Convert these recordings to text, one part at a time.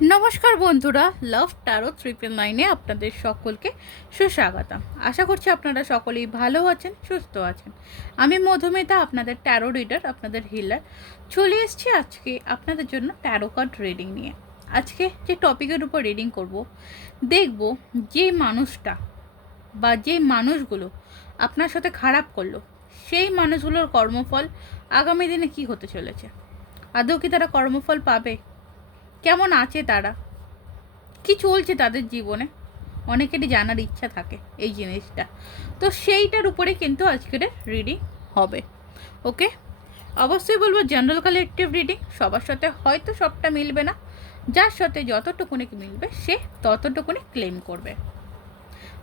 নমস্কার বন্ধুরা লাভ Taro triple নাইনে আপনাদের সকলকে সুস্বাগতম। আশা করছি আপনারা সকলেই ভালো আছেন, সুস্থ আছেন। আমি মধুমিতা আপনাদের ট্যারো রিডার আপনাদের হিলার চলে এসেছি আজকে আপনাদের জন্য ট্যারো কার্ড রিডিং নিয়ে। আজকে যে টপিকের উপর রিডিং করব, দেখব যে মানুষটা বা যে মানুষগুলো আপনার সাথে খারাপ করল, সেই মানুষগুলোর কর্মফল আগামী দিনে কি হতে চলেছে? আদৌ কি তারা কর্মফল পাবে? কেমন আছে তারা? কি চলছে তাদের জীবনে? অনেকেরই জানার ইচ্ছা থাকে এই জিনিসটা। তো সেইটার উপরে কিন্তু আজকের রিডিং হবে। ওকে অবশ্যই বলব জেনারেল কালেকটিভ রিডিং সবার সাথে হয়তো সবটা মিলবে না। যার সাথে যতটুকুনি মিলবে, সে ততটুকুনি ক্লেম করবে।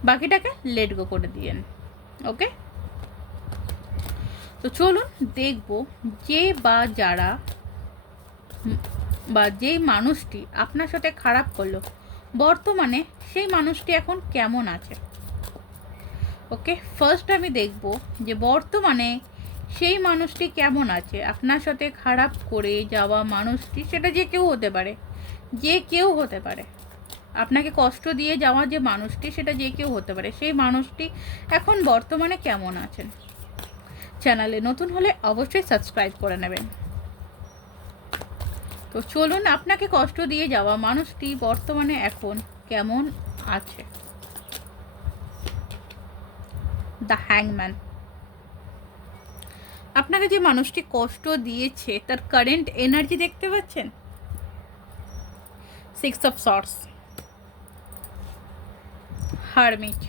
বাকিটাকে লেট গো করে দিয়েন ওকে তো চলুন দেখব যে বা যারা বা যেই মানুষটি আপনার সাথে খারাপ করল, বর্তমানে সেই মানুষটি এখন কেমন আছে? ওকে ফার্স্ট আমি দেখব যে বর্তমানে সেই মানুষটি কেমন আছে, আপনার সাথে খারাপ করে যাওয়া মানুষটি, সেটা যে কেউ হতে পারে, যে কেউ হতে পারে। আপনাকে কষ্ট দিয়ে যাওয়া যে মানুষটি, সেটা যে কেউ হতে পারে, সেই মানুষটি এখন বর্তমানে কেমন আছেন? চ্যানেলে নতুন হলে অবশ্যই সাবস্ক্রাইব করে নেবেন। তো চলুন আপনাকে কষ্ট দিয়ে যাওয়া মানুষটি বর্তমানে এখন কেমন আছে? দ্য হ্যাংম্যান আপনাকে যে মানুষটি কষ্ট দিয়েছে, তার কারেন্ট এনার্জি দেখতে পাচ্ছেন? Six of swords hermit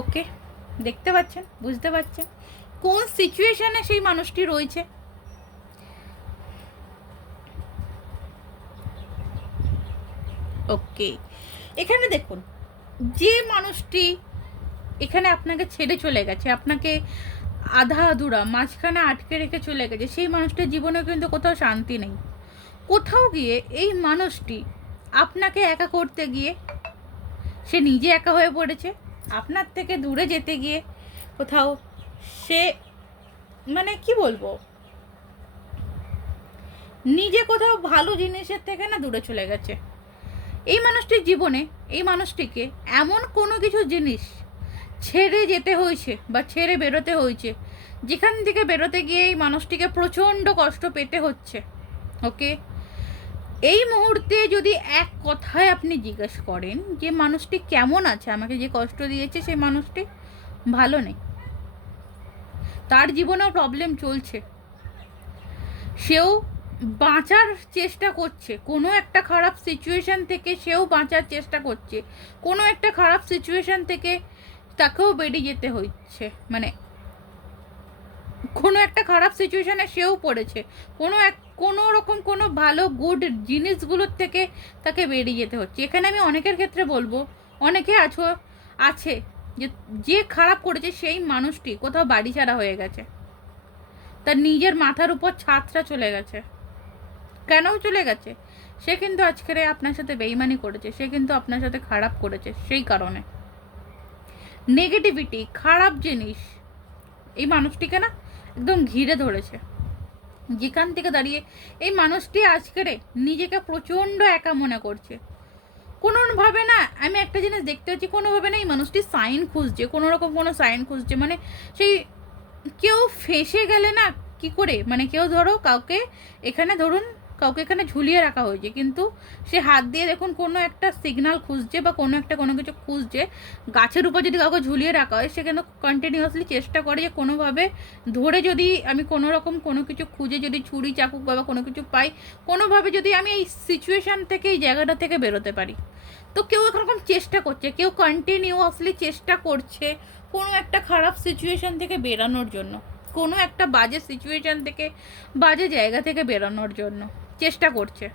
okay দেখতে পাচ্ছেন, বুঝতে পারছেন কোন সিচুয়েশনে সেই মানুষটি রয়েছে। ওকে এখানে দেখুন, যে মানুষটি এখানে আপনাকে ছেড়ে চলে গেছে, আপনাকে আধা আধুরা মাঝখানে আটকে রেখে চলে গেছে, সেই মানুষটার জীবনে কিন্তু কোথাও শান্তি নেই। কোথাও গিয়ে এই মানুষটি আপনাকে একা করতে গিয়ে সে নিজে একা হয়ে পড়েছে আপনার থেকে দূরে যেতে গিয়ে কোথাও সে মানে কি বলব? নিজে কোথাও ভালো জিনিসের থেকে না দূরে চলে গেছে। এই মানুষটির জীবনে, এই মানুষটিকে এমন কোনো কিছু জিনিস ছেড়ে যেতে হয়েছে বা ছেড়ে বেরোতে হয়েছে, যেখান থেকে বেরোতে গিয়ে এই মানুষটিকে প্রচণ্ড কষ্ট পেতে হচ্ছে ওকে এই মুহূর্তে যদি এক কথায় আপনি জিজ্ঞেস করেন যে মানুষটি কেমন আছে, আমাকে যে কষ্ট দিয়েছে সেই মানুষটি ভালো নেই। তার জীবনেও প্রবলেম চলছে। সেও বাঁচার চেষ্টা করছে। কোনো একটা খারাপ সিচুয়েশান থেকে সেও বাঁচার চেষ্টা করছে। কোনো একটা খারাপ সিচুয়েশান থেকে তাকেও বেরিয়ে যেতে হচ্ছে। মানে কোনো একটা খারাপ সিচুয়েশানে সেও পড়েছে। কোনো এক, কোনো রকম কোনো ভালো গুড জিনিসগুলোর থেকে তাকে বেরিয়ে যেতে হচ্ছে। এখানে আমি অনেকের ক্ষেত্রে বলব, অনেকে আছো, আছে, যে যে খারাপ করেছে সেই মানুষটি কোথাও বাড়ি ছাড়া হয়ে গেছে। তার নিজের মাথার উপর ছাদটা চলে গেছে। কেন চলে গেছে? সে কিন্তু আজকের আপনার সাথে বেইমানি করেছে, সে কিন্তু আপনার সাথে খারাপ করেছে সেই কারণে। নেগেটিভিটি খারাপ জিনিস, এই মানুষটিকে না একদম ঘিরে ধরেছে। যেখান থেকে দাঁড়িয়ে এই মানুষটি আজকেরে নিজেকে প্রচণ্ড একা মনে করছে। কোনোভাবে না, আমি একটা জিনিস দেখতে পাচ্ছি, কোনোভাবে না এই মানুষটি সাইন খুঁজছে কোনো রকম কোনো সাইন খুঁজছে। মানে সেই কেউ ফেসে গেলে না কি করে? মানে কেউ ধরো কাউকে এখানে ধরুন কাউকে এখানে ঝুলিয়ে রাখা হয়েছে। কিন্তু সে হাত দিয়ে দেখুন কোনো একটা সিগনাল খুঁজছে বা কোনো একটা কোনো কিছু খুঁজছে। গাছের উপর যদি কাউকে ঝুলিয়ে রাখা হয়, সে কিন্তু কন্টিনিউয়াসলি চেষ্টা করে যে কোনোভাবে ধরে যদি আমি কোনো রকম কোনো কিছু খুঁজে যদি ছুরি চাকুক বা কোনো কিছু পাই, কোনোভাবে যদি আমি এই সিচুয়েশান থেকে, এই জায়গাটা থেকে বেরোতে পারি। তো কেউ এরকম চেষ্টা করছে, কেউ কন্টিনিউয়াসলি চেষ্টা করছে কোনো একটা খারাপ সিচুয়েশান থেকে বেরানোর জন্য, কোনো একটা বাজে সিচুয়েশান থেকে, বাজে জায়গা থেকে বেরোনোর জন্য। চেষ্টা করছে।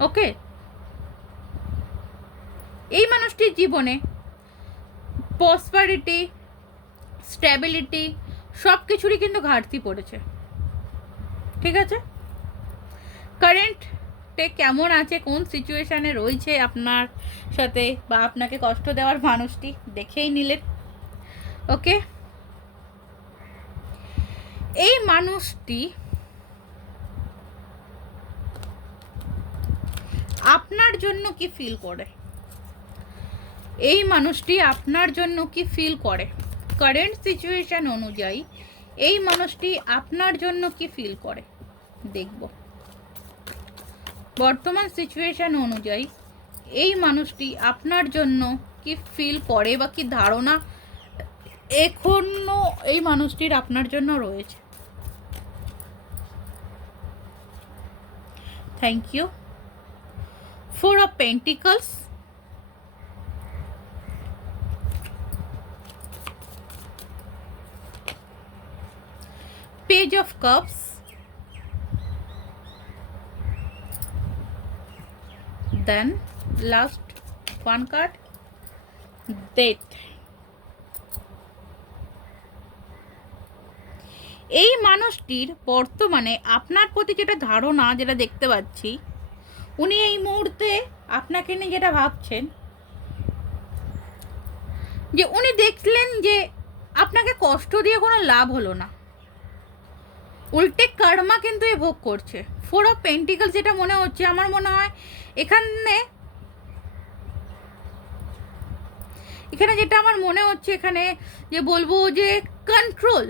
ওকে? এই মানুষটির জীবনে পসপারিটি স্ট্যাবিলিটি সব কিছুরই কিন্তু ঘাটতি পড়েছে। ঠিক আছে? কারেন্টে কেমন আছে, কোন সিচুয়েশানে রয়েছে আপনার সাথে বা আপনাকে কষ্ট দেওয়ার মানুষটি দেখেই নিলেন। ওকে? এই মানুষটি আপনার জন্য কি ফিল করে? এই মানুষটি আপনার জন্য কি ফিল করে? কারেন্ট সিচুয়েশন অনুযায়ী এই মানুষটি আপনার জন্য কি ফিল করে? দেখব। বর্তমান সিচুয়েশন অনুযায়ী এই মানুষটি আপনার জন্য কি ফিল করে বা কি ধারণা এখনও এই মানুষটির আপনার জন্য রয়েছে। Thank you four of pentacles page of cups. Then, last one card. Death. এই মানুষটির বর্তমানে আপনার প্রতি যেটা ধারণা, যেটা দেখতে পাচ্ছি উনি এই মুহূর্তে আপনাকে নিয়ে যেটা ভাবছেন, যে উনি দেখলেন যে আপনাকে কষ্ট দিয়ে কোনো লাভ হলো না। উল্টে কর্মা কিন্তু এ ভোগ করছে। ফোর অফ পেন্টিকল যেটা মনে হচ্ছে, আমার মনে হয় এখানে এখানে যেটা আমার মনে হচ্ছে এখানে, যে বলব যে কন্ট্রোল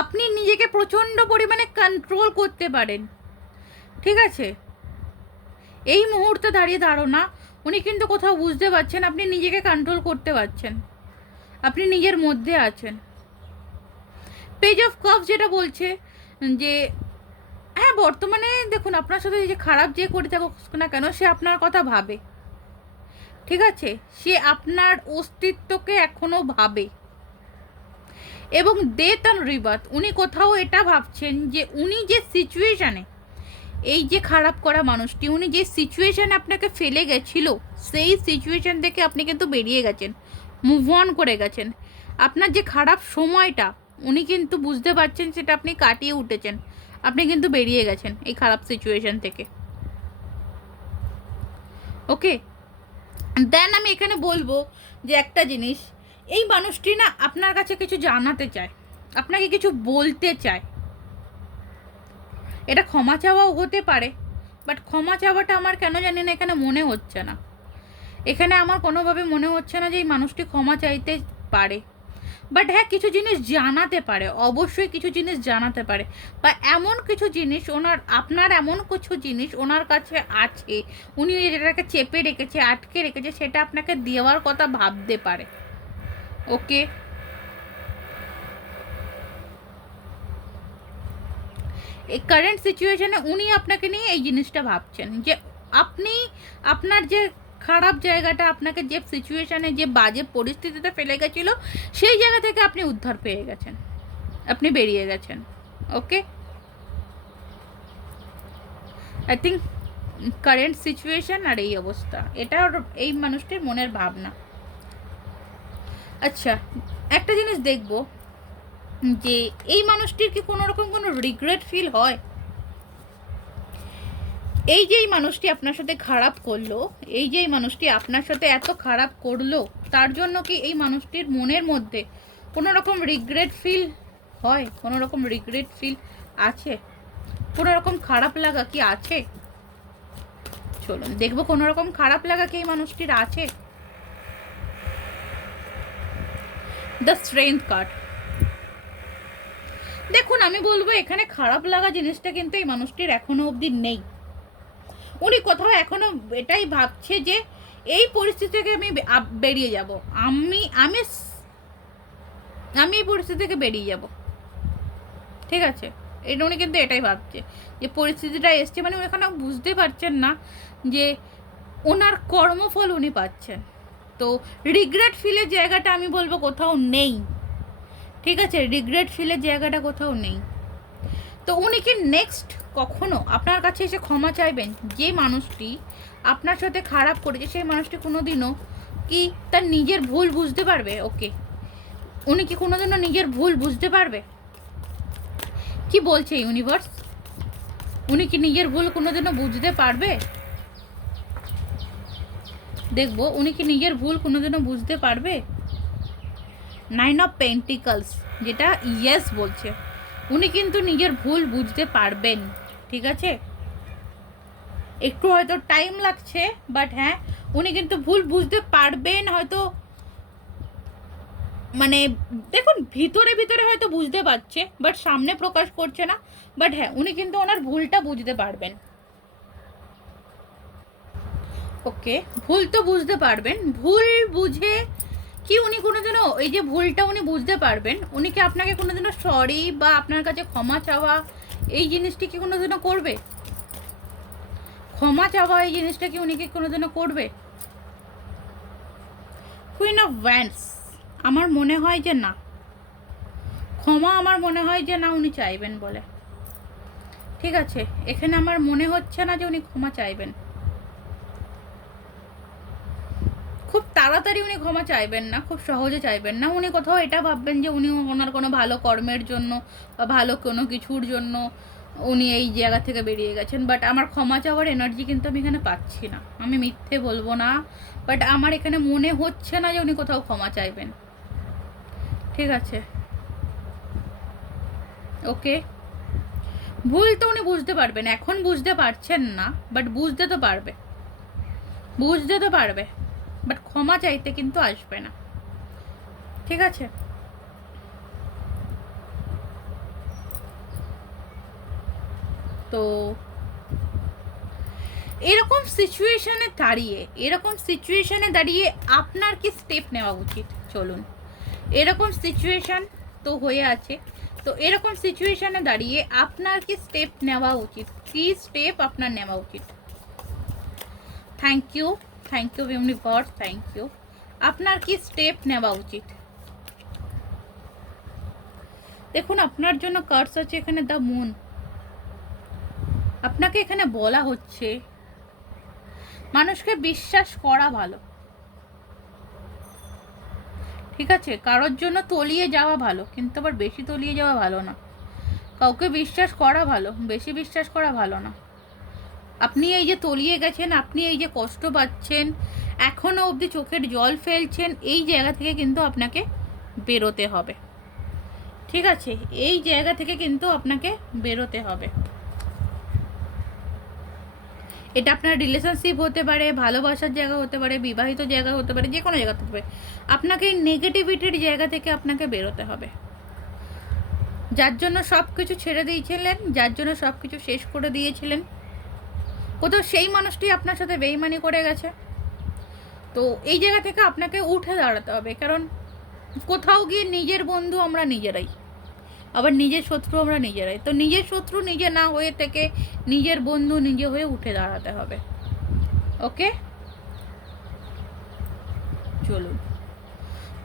আপনি নিজেকে প্রচণ্ড পরিমাণে কন্ট্রোল করতে পারেন। ঠিক আছে? এই মুহূর্তে দাঁড়িয়ে ধারণা উনি কিন্তু কোথাও বুঝতে পারছেন, আপনি নিজেকে কন্ট্রোল করতে পারছেন। আপনি নিজের মধ্যে আছেন। পেজ অফ কাপ যেটা বলছে, যে হ্যাঁ বর্তমানে দেখুন, আপনার সাথে যে খারাপ যে করে থাকুক না কেন, সে আপনার কথা ভাবে। ঠিক আছে? সে আপনার অস্তিত্বকে এখনও ভাবে। এবং দে অ্যান্ড রিবাত উনি কোথাও এটা ভাবছেন যে, উনি যে সিচুয়েশানে এই যে খারাপ করা মানুষটি, উনি যে সিচুয়েশানে আপনাকে ফেলে গেছিল, সেই সিচুয়েশান থেকে আপনি কিন্তু বেরিয়ে গেছেন মুভ অন করে গেছেন। আপনার যে খারাপ সময়টা, উনি কিন্তু বুঝতে পারছেন সেটা আপনি কাটিয়ে উঠেছেন। আপনি কিন্তু বেরিয়ে গেছেন এই খারাপ সিচুয়েশন থেকে। ওকে দেন আমি এখানে বলব যে একটা জিনিস, এই মানুষটি না আপনার কাছে কিছু জানাতে চায়, আপনাকে কিছু বলতে চায়। এটা ক্ষমা চাওয়াও হতে পারে বাট ক্ষমা চাওয়াটা আমার কেন জানি না, এখানে মনে হচ্ছে না। এখানে আমার কোনোভাবে মনে হচ্ছে না যে এই মানুষটি ক্ষমা চাইতে পারে। বাট হ্যাঁ কিছু জিনিস জানাতে পারে, অবশ্যই কিছু জিনিস জানাতে পারে। বা এমন কিছু জিনিস ওনার, আপনার এমন কিছু জিনিস ওনার কাছে আছে, উনি যেটাকে চেপে রেখেছে, আটকে রেখেছে, সেটা আপনাকে দেওয়ার কথা ভাবতে পারে। ওকে এই কারেন্ট সিচুয়েশনে উনি আপনাকে নিয়ে এই জিনিসটা ভাবছেন যে আপনি আপনার যে খারাপ জায়গাটা, আপনাকে যে সিচুয়েশানে যে বাজে পরিস্থিতিতে ফেলে গেছিল, সেই জায়গা থেকে আপনি উদ্ধার পেয়ে গেছেন। আপনি বেরিয়ে গেছেন okay I think current situation আর এই অবস্থা, এটা এই মানুষটির মনের ভাবনা। আচ্ছা একটা জিনিস দেখব। যে এই মানুষটির কি কোনো রকম কোনো রিগ্রেট ফিল হয়? এই যে এই মানুষটি আপনার সাথে খারাপ করল, এই যে এই মানুষটি আপনার সাথে এত খারাপ করল, তার জন্য কি এই মানুষটির মনের মধ্যে কোনো রকম রিগ্রেট ফিল হয়? কোনো রকম রিগ্রেট ফিল আছে? কোনো রকম খারাপ লাগা কি আছে? চলুন, দেখব কোনো রকম খারাপ লাগা কি এই মানুষটির আছে? দ্য স্ট্রেংথ কার্ড দেখুন, আমি বলব এখানে খারাপ লাগা জিনিসটা কিন্তু এই মানুষটির এখনও অবধি নেই। উনি কোথাও এখনও এটাই ভাবছে যে এই পরিস্থিতি থেকে আমি বেরিয়ে যাব। আমি আমি আমি এই পরিস্থিতি থেকে বেরিয়ে যাব। ঠিক আছে? এটা উনি কিন্তু এটাই ভাবছে যে পরিস্থিতিটা এসছে মানে উনি এখনও বুঝতে পারছেন না যে ওনার কর্মফল উনি পাচ্ছেন। তো রিগ্রেট ফিলের জায়গাটা আমি বলব কোথাও নেই। ঠিক আছে রিগ্রেট ফিলের জায়গাটা কোথাও নেই। তো উনি কি নেক্সট কখনো আপনার কাছে এসে ক্ষমা চাইবেন? যে মানুষটি আপনার সাথে খারাপ করেছে, সেই মানুষটি কোনোদিনও কি তার নিজের ভুল বুঝতে পারবে? ওকে উনি কি কোনোদিনও নিজের ভুল বুঝতে পারবে? কি বলছে ইউনিভার্স উনি কি নিজের ভুল কোনোদিনও বুঝতে পারবে? দেখব, উনি কি নিজের ভুল কোনোদিনও বুঝতে পারবে? নাইন অফ পেন্টিকলস যেটা ইয়েস বলছে। উনি কিন্তু নিজের ভুল বুঝতে পারবেন, ঠিক আছে? একটু হয়তো টাইম লাগছে বাট হ্যাঁ উনি কিন্তু ভুল বুঝতে পারবেন হয়তো। মানে দেখুন, ভিতরে ভিতরে হয়তো বুঝতে পারছে বাট সামনে প্রকাশ করছে না। বাট হ্যাঁ উনি কিন্তু ওনার ভুলটা বুঝতে পারবেন। ওকে ভুল তো বুঝতে পারবেন। ভুল বুঝে কি উনি কোনোদিনও এই যে ভুলটা উনি বুঝতে পারবেন? উনি কি আপনাকে কোনোদিনও সরি বা আপনার কাছে ক্ষমা চাওয়া এই জিনিসটি কি কোনোদিনও করবে? ক্ষমা চাওয়া এই জিনিসটা কি উনি কি কোনোদিনও করবে? কুইন অফ ভ্যান্স আমার মনে হয় যে না। ক্ষমা আমার মনে হয় যে না উনি চাইবেন বলে। ঠিক আছে, এখানে আমার মনে হচ্ছে না যে উনি ক্ষমা চাইবেন খুব তাড়াতাড়ি উনি ক্ষমা চাইবেন না, খুব সহজে চাইবেন না। উনি কোথাও এটা ভাববেন যে উনি ওনার কোনো ভালো কর্মের জন্য বা ভালো কোনো কিছুর জন্য উনি এই জায়গা থেকে বেরিয়ে গেছেন। বাট আমার ক্ষমা চাওয়ার এনার্জি কিন্তু আমি এখানে পাচ্ছি না। আমি মিথ্যে বলব না। বাট আমার এখানে মনে হচ্ছে না যে উনি কোথাও ক্ষমা চাইবেন। ঠিক আছে? ওকে ভুল তো উনি বুঝতে পারবেন। এখন বুঝতে পারছেন না বাট বুঝতে তো পারবে। বুঝতে তো পারবে। বাট ক্ষমা চাইতে কিন্তু আসবে না। ঠিক আছে? তো এরকম সিচুয়েশনে দাঁড়িয়ে, এরকম সিচুয়েশনে দাঁড়িয়ে আপনার কি স্টেপ নেওয়া উচিত? চলুন। এরকম সিচুয়েশন তো হয়ে আছে। তো এরকম সিচুয়েশনে দাঁড়িয়ে আপনার কি স্টেপ নেওয়া উচিত? কি স্টেপ আপনার নেওয়া উচিত? Thank you thank you universe thank you আপনার কি স্টেপ নেওয়া উচিত? দেখুন, আপনার জন্য কার্স আছে এখানে দ্য মুন আপনাকে এখানে বলা হচ্ছে, মানুষকে বিশ্বাস করা ভালো। ঠিক আছে? কারোর জন্য তলিয়ে যাওয়া ভালো, কিন্তু আবার বেশি তলিয়ে যাওয়া ভালো না। কাউকে বিশ্বাস করা ভালো, বেশি বিশ্বাস করা ভালো না। আপনি এই যে তলিয়ে গেছেন, আপনি এই যে কষ্ট পাচ্ছেন এখনও অবধি চোখের জল ফেলছেন, এই জায়গা থেকে কিন্তু আপনাকে বেরোতে হবে। ঠিক আছে, এই জায়গা থেকে কিন্তু আপনাকে বেরোতে হবে। এটা আপনার রিলেশনশিপ হতে পারে, ভালোবাসার জায়গা হতে পারে, বিবাহিত জায়গা হতে পারে, যে কোনো জায়গা পারে। আপনাকে নেগেটিভিটির জায়গা থেকে আপনাকে বেরোতে হবে। যার জন্য সব কিছু ছেড়ে দিয়েছিলেন, যার জন্য সব কিছু শেষ করে দিয়েছিলেন। কোথাও সেই মানুষটি আপনার সাথে বেইমানি করে গেছে। তো এই জায়গা থেকে আপনাকে উঠে দাঁড়াতে হবে, কারণ কোথাও গিয়ে নিজের বন্ধু আমরা নিজেরাই। আবার নিজের শত্রু আমরা নিজেরাই। তো নিজের শত্রু নিজে না হয়ে থেকে নিজের বন্ধু নিজে হয়ে উঠে দাঁড়াতে হবে। ওকে? চলুন।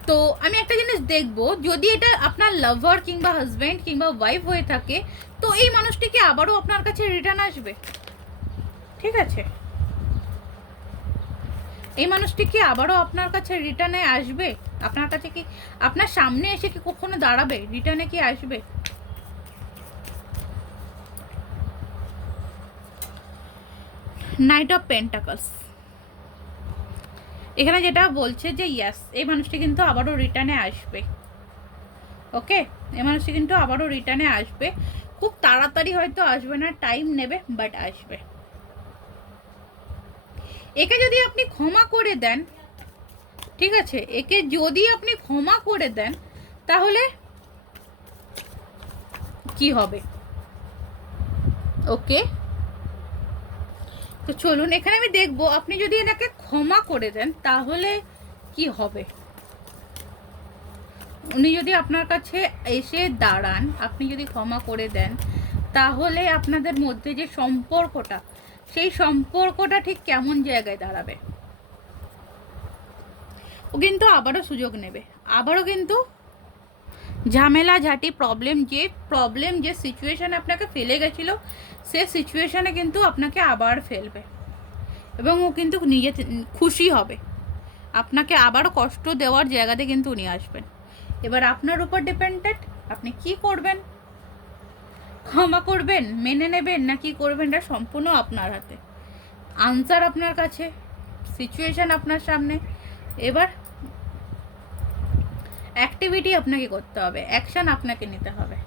তো আমি একটা জিনিস দেখব, যদি এটা আপনার লাভার কিংবা হাজব্যান্ড কিংবা ওয়াইফ হয়ে থাকে, তো এই মানুষটিকে আবারও আপনার কাছে রিটার্ন আসবে? ঠিক আছে? এই মানুষটি কি আবারও আপনার কাছে রিটার্নে আসবে? আপনার কাছে কি, আপনার সামনে এসে কি কখনো দাঁড়াবে? রিটার্নে কি আসবে? নাইট অফ পেন্টাকলস এখানে যেটা বলছে যে ইয়াস এই মানুষটি কিন্তু আবারও রিটার্নে আসবে। ওকে? এই মানুষটি কিন্তু আবারও রিটার্নে আসবে। খুব তাড়াতাড়ি হয়তো আসবে না টাইম নেবে বাট আসবে। একে যদি আপনি ক্ষমা করে দেন, ঠিক আছে, একে যদি আপনি ক্ষমা করে দেন, তাহলে কি হবে? ওকে? তো চলুন, এখানে আমি দেখব, আপনি যদি এনাকে ক্ষমা করে দেন, তাহলে কি হবে? উনি যদি আপনার কাছে এসে দাঁড়ান, আপনি যদি ক্ষমা করে দেন, তাহলে আপনাদের মধ্যে যে সম্পর্কটা সেই সম্পর্কটা ঠিক কেমন জায়গায় দাঁড়াবে? ও কিন্তু আবারও সুযোগ নেবে। আবারও কিন্তু ঝামেলা, ঝাঁটি প্রবলেম যে প্রবলেম যে সিচুয়েশানে আপনাকে ফেলে গেছিল, সে সিচুয়েশানে কিন্তু আপনাকে আবার ফেলবে। এবং ও কিন্তু নিজে খুশি হবে। আপনাকে আবারও কষ্ট দেওয়ার জায়গাতে কিন্তু উনি আসবেন। এবার আপনার উপর ডিপেন্ডেড আপনি কি করবেন? ক্ষমা করবেন, মেনে নেবেন, না কি করবেন, এটা সম্পূর্ণ আপনার হাতে। আনসার আপনার কাছে সিচুয়েশান আপনার সামনে। এবার অ্যাক্টিভিটি আপনাকে করতে হবে অ্যাকশান আপনাকে নিতে হবে।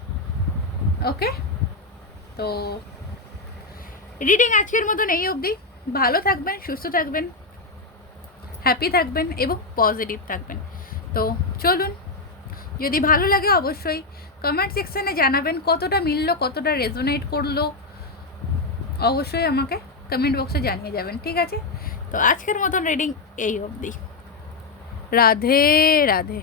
ওকে তো রিডিং আজকের মতন এই অবধি। ভালো থাকবেন, সুস্থ থাকবেন হ্যাপি থাকবেন এবং পজিটিভ থাকবেন। তো চলুন যদি ভালো লাগে অবশ্যই কমেন্ট সেকশানে জানাবেন কতটা মিললো, কতটা রেজোনেট করল। অবশ্যই আমাকে কমেন্ট বক্সে জানিয়ে যাবেন, ঠিক আছে? তো আজকের মতন রিডিং এই অবধি। রাধে রাধে।